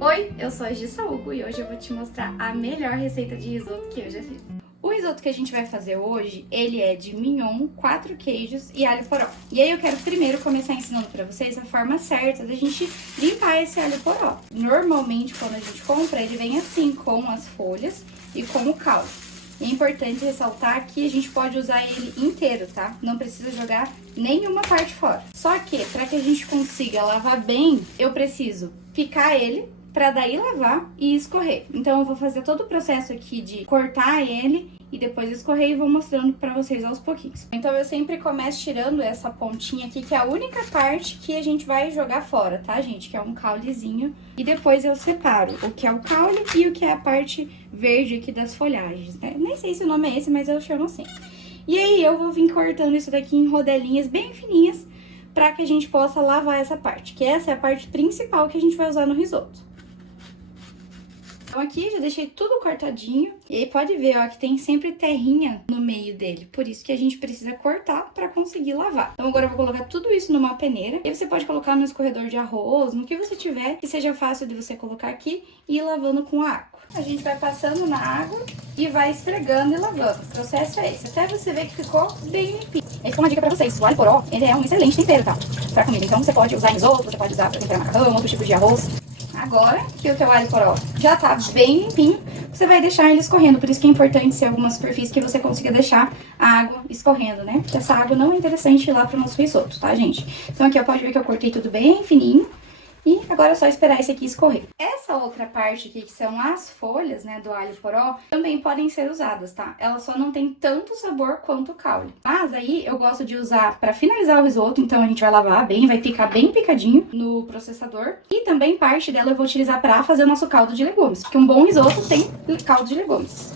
Oi, eu sou a Gissa Hugo e hoje eu vou te mostrar a melhor receita de risoto que eu já fiz. O risoto que a gente vai fazer hoje, ele é de mignon, 4 queijos e alho poró. E aí eu quero primeiro começar ensinando pra vocês a forma certa da gente limpar esse alho poró. Normalmente, quando a gente compra, ele vem assim, com as folhas e com o caldo. É importante ressaltar que a gente pode usar ele inteiro, tá? Não precisa jogar nenhuma parte fora. Só que, para que a gente consiga lavar bem, eu preciso picar ele, pra daí lavar e escorrer. Então eu vou fazer todo o processo aqui de cortar ele e depois escorrer e vou mostrando pra vocês aos pouquinhos. Então eu sempre começo tirando essa pontinha aqui, que é a única parte que a gente vai jogar fora, tá, gente? Que é um caulezinho. E depois eu separo o que é o caule e o que é a parte verde aqui das folhagens, né? Nem sei se o nome é esse, mas eu chamo assim. E aí eu vou vir cortando isso daqui em rodelinhas bem fininhas pra que a gente possa lavar essa parte, que essa é a parte principal que a gente vai usar no risoto. Então aqui já deixei tudo cortadinho, e aí pode ver, ó, que tem sempre terrinha no meio dele, por isso que a gente precisa cortar pra conseguir lavar. Então agora eu vou colocar tudo isso numa peneira, e você pode colocar no escorredor de arroz, no que você tiver, que seja fácil de você colocar aqui e ir lavando com água. A gente vai passando na água e vai esfregando e lavando. O processo é esse, até você ver que ficou bem limpinho. E fica uma dica pra vocês, o alho poró, ele é um excelente tempero, tá? Pra comida, então você pode usar em risoto, você pode usar pra temperar macarrão, outro tipo de arroz. Agora que o teu alho poró já tá bem limpinho, você vai deixar ele escorrendo. Por isso que é importante ser alguma superfície que você consiga deixar a água escorrendo, né? Porque essa água não é interessante ir lá pro nosso risoto, tá, gente? Então aqui, ó, pode ver que eu cortei tudo bem fininho. E agora é só esperar esse aqui escorrer. Essa outra parte aqui, que são as folhas, né, do alho poró, também podem ser usadas, tá? Elas só não tem tanto sabor quanto o caule. Mas aí eu gosto de usar pra finalizar o risoto, então a gente vai lavar bem, vai picar bem picadinho no processador. E também parte dela eu vou utilizar pra fazer o nosso caldo de legumes, porque um bom risoto tem caldo de legumes.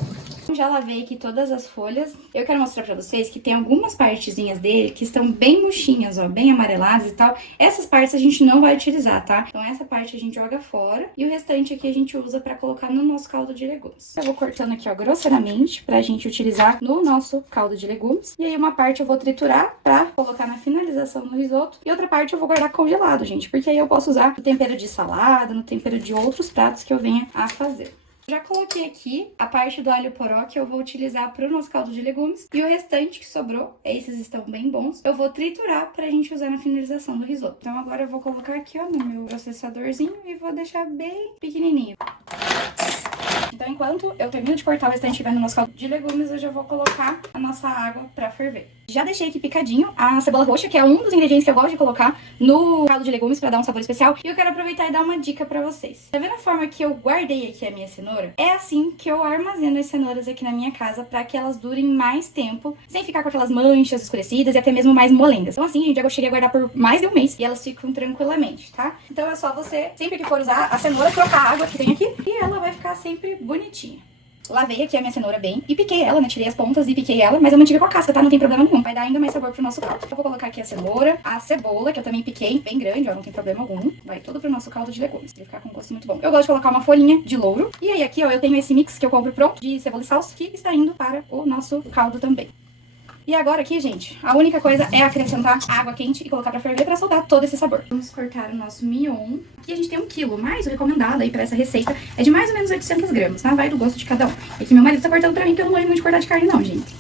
Já lavei aqui todas as folhas. Eu quero mostrar pra vocês que tem algumas partezinhas dele que estão bem murchinhas, ó, bem amareladas e tal. Essas partes a gente não vai utilizar, tá? Então essa parte a gente joga fora e o restante aqui a gente usa pra colocar no nosso caldo de legumes. Eu vou cortando aqui, ó, grosseiramente pra gente utilizar no nosso caldo de legumes. E aí uma parte eu vou triturar pra colocar na finalização no risoto e outra parte eu vou guardar congelado, gente, porque aí eu posso usar no tempero de salada, no tempero de outros pratos que eu venha a fazer. Já coloquei aqui a parte do alho poró que eu vou utilizar para o nosso caldo de legumes. E o restante que sobrou, esses estão bem bons, eu vou triturar pra gente usar na finalização do risoto. Então agora eu vou colocar aqui, ó, no meu processadorzinho e vou deixar bem pequenininho. Então enquanto eu termino de cortar o restante que vai no nosso caldo de legumes, eu já vou colocar a nossa água pra ferver. Já deixei aqui picadinho a cebola roxa, que é um dos ingredientes que eu gosto de colocar no caldo de legumes pra dar um sabor especial. E eu quero aproveitar e dar uma dica pra vocês. Tá vendo a forma que eu guardei aqui a minha cenoura? É assim que eu armazeno as cenouras aqui na minha casa pra que elas durem mais tempo, sem ficar com aquelas manchas escurecidas e até mesmo mais molengas. Então assim, gente, eu cheguei a guardar por mais de um mês e elas ficam tranquilamente, tá? Então é só você, sempre que for usar a cenoura, trocar a água que tem aqui e ela vai ficar sempre bonitinha. Lavei aqui a minha cenoura bem e piquei ela, né? Tirei as pontas e piquei ela, mas eu mantive com a casca, tá? Não tem problema nenhum. Vai dar ainda mais sabor pro nosso caldo. Eu vou colocar aqui a cenoura, a cebola, que eu também piquei bem grande, ó, não tem problema algum. Vai tudo pro nosso caldo de legumes. Vai ficar com um gosto muito bom. Eu gosto de colocar uma folhinha de louro. E aí aqui, ó, eu tenho esse mix que eu compro pronto de cebola e salsa, que está indo para o nosso caldo também. E agora aqui, gente, a única coisa é acrescentar água quente e colocar pra ferver pra soltar todo esse sabor. Vamos cortar o nosso mignon. Aqui a gente tem 1 quilo, mas o recomendado aí pra essa receita é de mais ou menos 800 gramas, tá? Vai do gosto de cada um. E aqui meu marido tá cortando pra mim, porque eu não gosto muito de cortar de carne não, gente.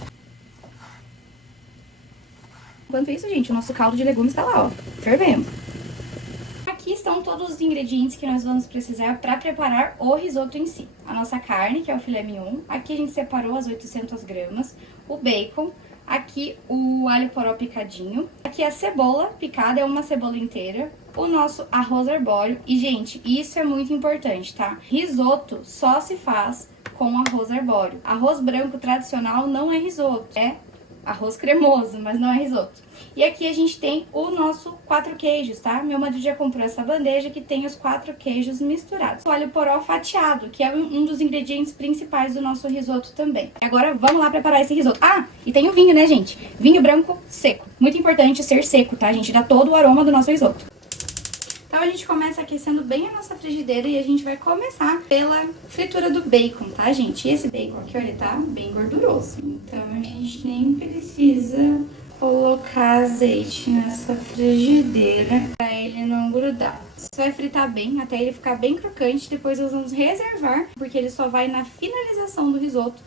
Enquanto isso, gente, o nosso caldo de legumes tá lá, ó, fervendo. Aqui estão todos os ingredientes que nós vamos precisar para preparar o risoto em si. A nossa carne, que é o filé mignon. Aqui a gente separou as 800 gramas. O bacon. Aqui o alho poró picadinho. Aqui a cebola picada, é uma cebola inteira. O nosso arroz arbóreo. E, gente, isso é muito importante, tá? Risoto só se faz com arroz arbóreo. Arroz branco tradicional não é risoto, é arroz cremoso, mas não é risoto. E aqui a gente tem o nosso 4 queijos, tá? Meu marido já comprou essa bandeja que tem os 4 queijos misturados. O alho poró fatiado, que é um dos ingredientes principais do nosso risoto também. Agora vamos lá preparar esse risoto. Ah, e tem o vinho, né, gente? Vinho branco seco. Muito importante ser seco, tá, gente? Dá todo o aroma do nosso risoto. Então a gente começa aquecendo bem a nossa frigideira e a gente vai começar pela fritura do bacon, tá, gente? E esse bacon aqui, ó, ele tá bem gorduroso. Então a gente nem precisa colocar azeite nessa frigideira para ele não grudar. Você vai fritar bem até ele ficar bem crocante, depois nós vamos reservar, porque ele só vai na finalização do risoto.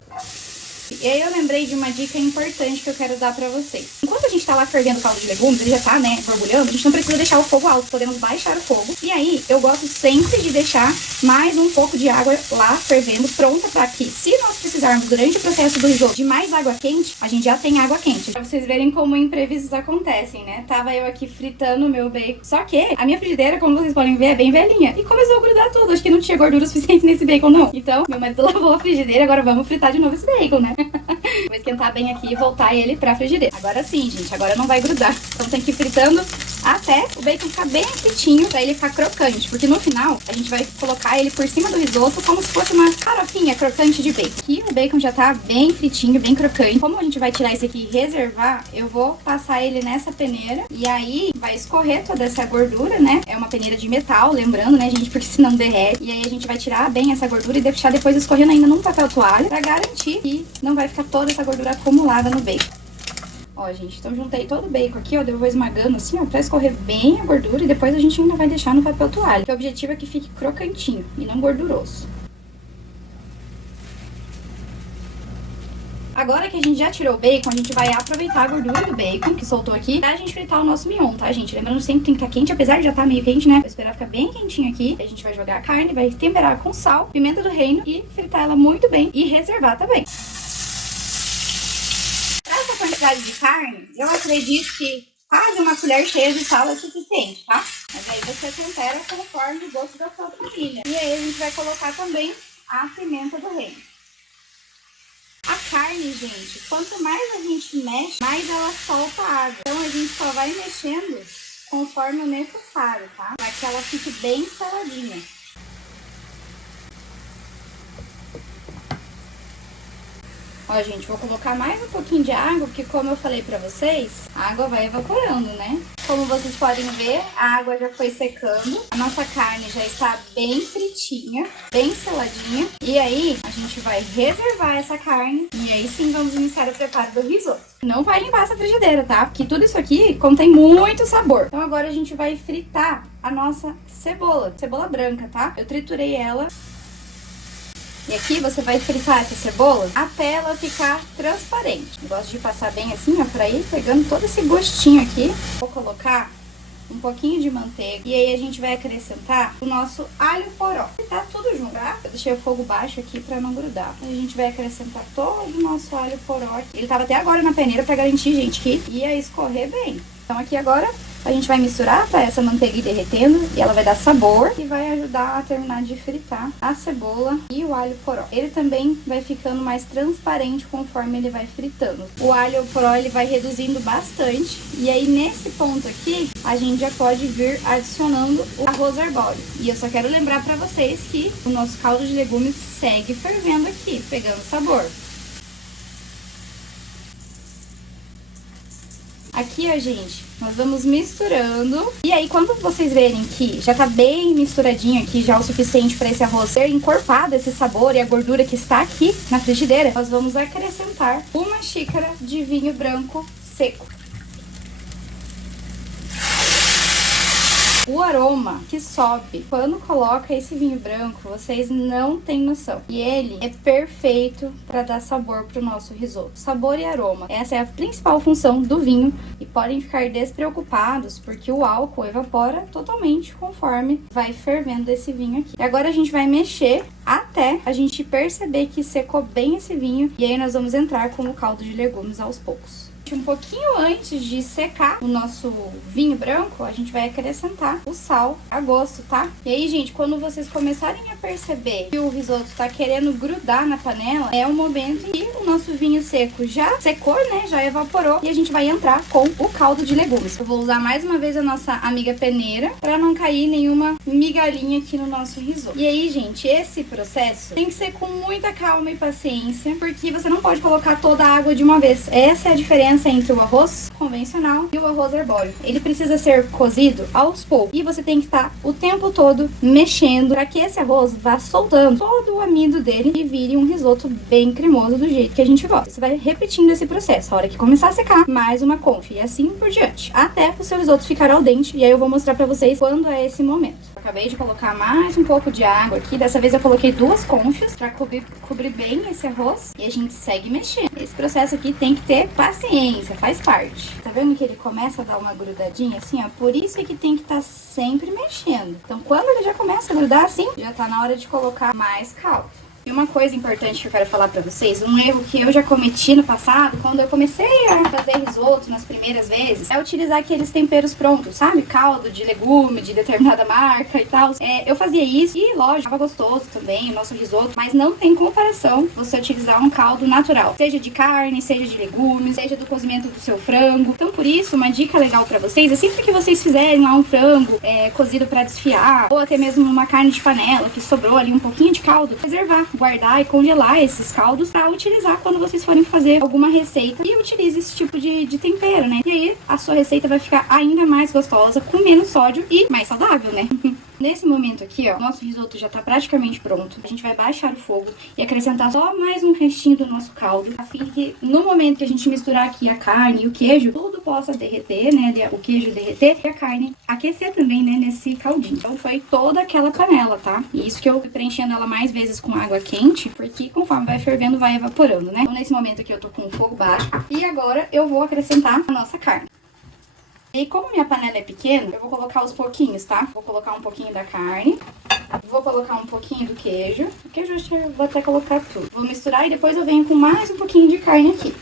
E aí eu lembrei de uma dica importante que eu quero dar pra vocês. Enquanto a gente tá lá fervendo o caldo de legumes, ele já tá, né, borbulhando, a gente não precisa deixar o fogo alto, podemos baixar o fogo. E aí, eu gosto sempre de deixar mais um pouco de água lá fervendo, pronta pra que, se nós precisarmos durante o processo do risoto de mais água quente, a gente já tem água quente. Pra vocês verem como imprevistos acontecem, né? Tava eu aqui fritando o meu bacon. Só que a minha frigideira, como vocês podem ver, é bem velhinha. E começou a grudar tudo. Acho que não tinha gordura suficiente nesse bacon, não. Então, meu marido lavou a frigideira, agora vamos fritar de novo esse bacon, né? Vou esquentar bem aqui e voltar ele pra frigideira. Agora sim, gente, agora não vai grudar. Então tem que ir fritando até o bacon ficar bem fritinho, pra ele ficar crocante. Porque no final, a gente vai colocar ele por cima do risoto como se fosse uma farofinha crocante de bacon. Aqui o bacon já tá bem fritinho, bem crocante. Como a gente vai tirar esse aqui e reservar, eu vou passar ele nessa peneira. E aí vai escorrer toda essa gordura, né? É uma peneira de metal, lembrando, né, gente? Porque senão derrete. E aí a gente vai tirar bem essa gordura e deixar depois escorrendo ainda num papel toalha, pra garantir que não vai ficar toda essa gordura acumulada no bacon. Ó, gente, então juntei todo o bacon aqui, ó, eu vou esmagando assim, ó, pra escorrer bem a gordura e depois a gente ainda vai deixar no papel toalha. Porque o objetivo é que fique crocantinho e não gorduroso. Agora que a gente já tirou o bacon, a gente vai aproveitar a gordura do bacon que soltou aqui pra gente fritar o nosso mignon, tá, gente? Lembrando sempre que tem que estar quente, apesar de já estar meio quente, né? Vou esperar ficar bem quentinho aqui. A gente vai jogar a carne, vai temperar com sal, pimenta do reino e fritar ela muito bem e reservar também. Pra essa quantidade de carne, eu acredito que quase uma colher cheia de sal é suficiente, tá? Mas aí você tempera conforme o gosto da sua família. E aí a gente vai colocar também a pimenta do reino. A carne, gente, quanto mais a gente mexe, mais ela solta água. Então a gente só vai mexendo conforme o necessário, tá? Para que ela fique bem seladinha. Ó, gente, vou colocar mais um pouquinho de água, porque como eu falei pra vocês, a água vai evaporando, né? Como vocês podem ver, a água já foi secando, a nossa carne já está bem fritinha, bem seladinha. E aí, a gente vai reservar essa carne e aí sim vamos iniciar o preparo do risoto. Não vai limpar essa frigideira, tá? Porque tudo isso aqui contém muito sabor. Então agora a gente vai fritar a nossa cebola branca, tá? Eu triturei ela. E aqui você vai fritar essa cebola até ela ficar transparente. Eu gosto de passar bem assim, ó, pra ir pegando todo esse gostinho aqui. Vou colocar um pouquinho de manteiga e aí a gente vai acrescentar o nosso alho poró. Tá tudo junto, tá? Eu deixei o fogo baixo aqui pra não grudar. A gente vai acrescentar todo o nosso alho poró aqui. Ele tava até agora na peneira pra garantir, gente, que ia escorrer bem. Então aqui agora a gente vai misturar para essa manteiga ir derretendo e ela vai dar sabor e vai ajudar a terminar de fritar a cebola e o alho poró. Ele também vai ficando mais transparente conforme ele vai fritando. O alho poró ele vai reduzindo bastante e aí nesse ponto aqui a gente já pode vir adicionando o arroz arbóreo. E eu só quero lembrar para vocês que o nosso caldo de legumes segue fervendo aqui, pegando sabor. Aqui, ó, gente, nós vamos misturando. E aí, quando vocês verem que já tá bem misturadinho aqui, já o suficiente para esse arroz ser encorpado, esse sabor e a gordura que está aqui na frigideira, nós vamos acrescentar uma xícara de vinho branco seco. O aroma que sobe quando coloca esse vinho branco, vocês não têm noção. E ele é perfeito para dar sabor pro nosso risoto. Sabor e aroma. Essa é a principal função do vinho. E podem ficar despreocupados, porque o álcool evapora totalmente conforme vai fervendo esse vinho aqui. E agora a gente vai mexer até a gente perceber que secou bem esse vinho. E aí nós vamos entrar com o caldo de legumes aos poucos. Um pouquinho antes de secar o nosso vinho branco, a gente vai acrescentar o sal a gosto, tá? E aí, gente, quando vocês começarem a perceber que o risoto tá querendo grudar na panela, é o momento em que o nosso vinho seco já secou, né? Já evaporou e a gente vai entrar com o caldo de legumes. Eu vou usar mais uma vez a nossa amiga peneira pra não cair nenhuma migalhinha aqui no nosso risoto. E aí, gente, esse processo tem que ser com muita calma e paciência, porque você não pode colocar toda a água de uma vez. Essa é a diferença diferença entre o arroz convencional e o arroz arbóreo. Ele precisa ser cozido aos poucos e você tem que estar o tempo todo mexendo para que esse arroz vá soltando todo o amido dele e vire um risoto bem cremoso do jeito que a gente gosta. Você vai repetindo esse processo. A hora que começar a secar, mais uma confe e assim por diante, até o seu risoto ficar al dente. E aí eu vou mostrar pra vocês quando é esse momento. Acabei de colocar mais um pouco de água aqui. Dessa vez eu coloquei 2 conchas pra cobrir bem esse arroz. E a gente segue mexendo. Esse processo aqui tem que ter paciência, faz parte. Tá vendo que ele começa a dar uma grudadinha assim, ó? Por isso é que tem que estar sempre mexendo. Então quando ele já começa a grudar assim, já tá na hora de colocar mais caldo. E uma coisa importante que eu quero falar pra vocês, um erro que eu já cometi no passado, quando eu comecei a fazer risoto nas primeiras vezes, é utilizar aqueles temperos prontos, sabe? Caldo de legume, de determinada marca e tal. Eu fazia isso e, lógico, tava gostoso também o nosso risoto, mas não tem comparação você utilizar um caldo natural. Seja de carne, seja de legumes, seja do cozimento do seu frango. Então, por isso, uma dica legal pra vocês é sempre que vocês fizerem lá um frango cozido pra desfiar, ou até mesmo uma carne de panela que sobrou ali um pouquinho de caldo, reservar, guardar e congelar esses caldos para utilizar quando vocês forem fazer alguma receita. E utilize esse tipo de tempero, né? E aí a sua receita vai ficar ainda mais gostosa, com menos sódio e mais saudável, né? Nesse momento aqui, ó, nosso risoto já tá praticamente pronto. A gente vai baixar o fogo e acrescentar só mais um restinho do nosso caldo, a fim de que no momento que a gente misturar aqui a carne e o queijo, tudo possa derreter, né? O queijo derreter e a carne aquecer também, né? Nesse caldinho. Então foi toda aquela panela, tá? E isso que eu fui preenchendo ela mais vezes com água quente, porque conforme vai fervendo, vai evaporando, né? Então nesse momento aqui eu tô com o fogo baixo. E agora eu vou acrescentar a nossa carne. E como minha panela é pequena, eu vou colocar aos pouquinhos, tá? Vou colocar um pouquinho da carne, vou colocar um pouquinho do queijo. O queijo eu acho que eu vou até colocar tudo. Vou misturar e depois eu venho com mais um pouquinho de carne aqui.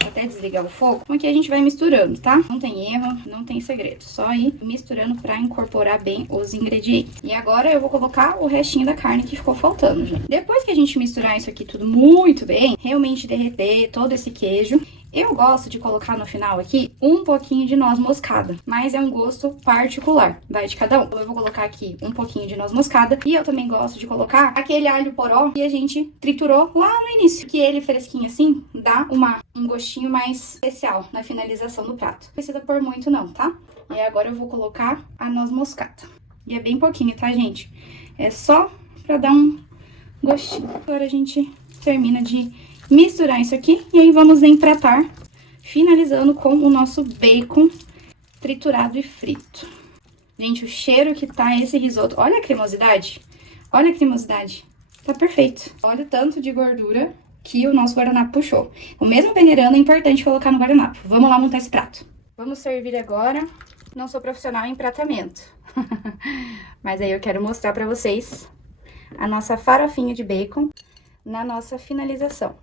Vou até desligar o fogo. Então aqui a gente vai misturando, tá? Não tem erro, não tem segredo. Só ir misturando pra incorporar bem os ingredientes. E agora eu vou colocar o restinho da carne que ficou faltando, gente. Depois que a gente misturar isso aqui tudo muito bem, realmente derreter todo esse queijo, eu gosto de colocar no final aqui um pouquinho de noz moscada, mas é um gosto particular, vai de cada um. Então eu vou colocar aqui um pouquinho de noz moscada e eu também gosto de colocar aquele alho poró que a gente triturou lá no início, que ele fresquinho assim dá um gostinho mais especial na finalização do prato. Não precisa pôr muito não, tá? E agora eu vou colocar a noz moscada. E é bem pouquinho, tá, gente? É só pra dar um gostinho. Agora a gente termina de misturar isso aqui e aí vamos empratar, finalizando com o nosso bacon triturado e frito. Gente, o cheiro que tá esse risoto, olha a cremosidade, olha a cremosidade, tá perfeito. Olha o tanto de gordura que o nosso guardanapo puxou. O mesmo peneirando é importante colocar no guardanapo. Vamos lá montar esse prato. Vamos servir agora. Não sou profissional em empratamento, mas aí eu quero mostrar pra vocês a nossa farofinha de bacon na nossa finalização.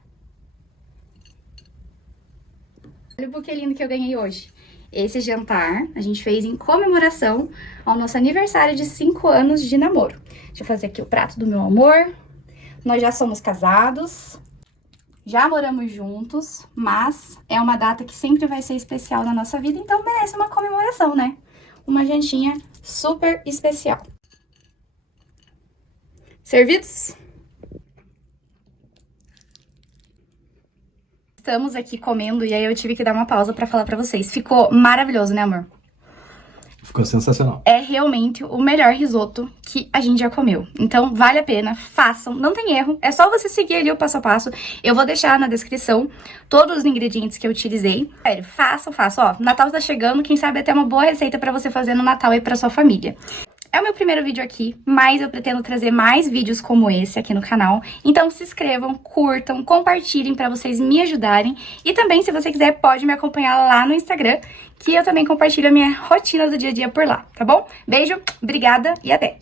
Olha o buquê lindo que eu ganhei hoje. Esse jantar a gente fez em comemoração ao nosso aniversário de 5 anos de namoro. Deixa eu fazer aqui o prato do meu amor. Nós já somos casados, já moramos juntos, mas é uma data que sempre vai ser especial na nossa vida, então merece uma comemoração, né? Uma jantinha super especial. Servidos? Estamos aqui comendo e aí eu tive que dar uma pausa pra falar pra vocês. Ficou maravilhoso, né, amor? Ficou sensacional. É realmente o melhor risoto que a gente já comeu. Então, vale a pena, façam, não tem erro. É só você seguir ali o passo a passo. Eu vou deixar na descrição todos os ingredientes que eu utilizei. Sério, façam. Ó, Natal tá chegando, quem sabe até uma boa receita pra você fazer no Natal aí pra sua família. É o meu primeiro vídeo aqui, mas eu pretendo trazer mais vídeos como esse aqui no canal. Então se inscrevam, curtam, compartilhem pra vocês me ajudarem. E também, se você quiser, pode me acompanhar lá no Instagram, que eu também compartilho a minha rotina do dia a dia por lá, tá bom? Beijo, obrigada e até!